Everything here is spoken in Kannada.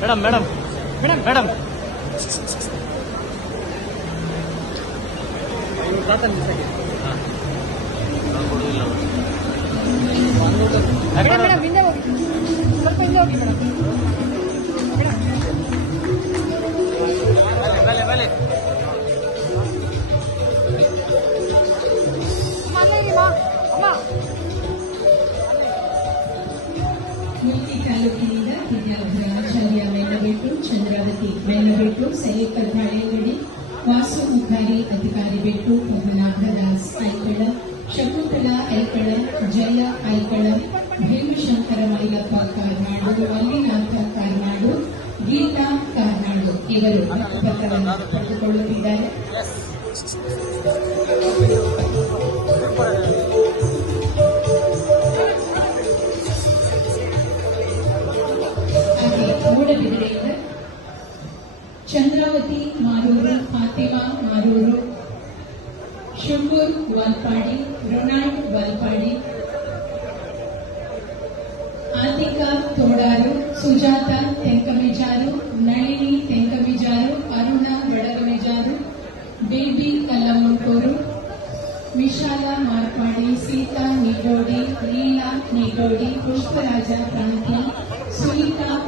Madam madam madam madam madam ಹಿಂದೆ ಹೋಗಿ, ಸ್ವಲ್ಪ ಹಿಂದೆ ಹೋಗಿ ಮೇಡಮ್. ಮುಲ್ಕಿ ತಾಲೂಕಿನಿಂದ ವಿದ್ಯಾಧರ ಆಚಾರ್ಯ ಮೆಲ್ಲಬೆಟ್ಟು, ಚಂದ್ರಾವತಿ ಮೆಲ್ಲಬೆಟ್ಟು, ಸೈಕಲ್ ಬಾಳೆಗಡಿ, ವಾಸು ಮುಖಾರಿ ಅಧಿಕಾರಿ ಬೆಟ್ಟು, ಪದ್ಮನಾಭದಾಸ್ ಐಕಳ, ಶಕುಂತಲಾ ಐಕಳ, ಜಯ ಐಕಳ, ಭೀಮಶಂಕರ ಮೈಲಪ್ಪ ಕಾರ್ನಾಡು, ಮಲ್ಲಿನಾಥ ಕಾರ್ನಾಡು, ಗೀತಾ ಕಾರ್ನಾಡು ಇವರು ಪತ್ರವನ್ನು ಪಡೆದುಕೊಳ್ಳುತ್ತಿದ್ದಾರೆ. ಮೂಡಬಿದಿರೆಯಿಂದ ಚಂದ್ರಾವತಿ ಮಾರೂರು, ಫಾತಿಮಾ ಮಾರೂರು, ಶಂಭೂರ್ ವಾಲ್ಪಾಡಿ, ರೊನಾಲ್ಡ್ ವಾಲ್ಪಾಡಿ, ಆತಿಕಾ ತೋಡಾರು, ಸುಜಾತ ತೆಂಕಮಿಜಾರು, ನಳಿನಿ ತೆಂಕಮಿಜಾರು, ಅರುಣ ಬಡಗಮಿಜಾರು, ಬೇಬಿ ಕಲ್ಲಮುಂಟೂರು, ವಿಶಾಲ ಮಾರ್ಪಾಡಿ, ಸೀತಾ ನಿಗೋಡಿ, ಲೀಲಾ ನಿಗೋಡಿ, ಪುಷ್ಪರಾಜ ಪ್ರಾಂತಿ, ಸುನೀತಾ